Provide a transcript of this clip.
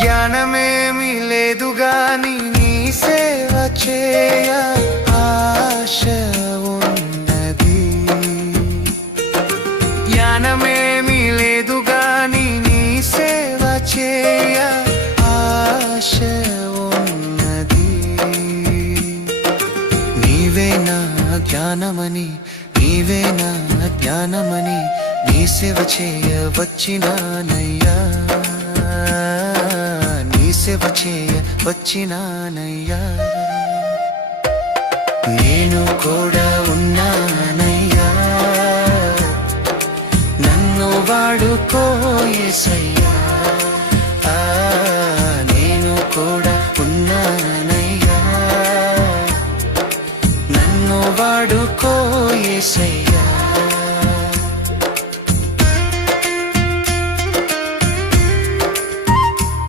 జ్ఞానమేమి లేదు గాని నీ సేవ చేయ ఆశ ఉన్నది. జ్ఞానమేమి లేదు గాని నీ సేవ చేయ ఆశ ఉన్నది. నీవే నా జ్ఞానమని, నీవే నా జ్ఞానమని నీ సేవ చేయ వచ్చినానయ్యా, నీ సేవ చేయ వచ్చినానయ్యా. నేను కూడా ఉన్నానయ్యా, నన్ను వాడుకో యేసయ్యా.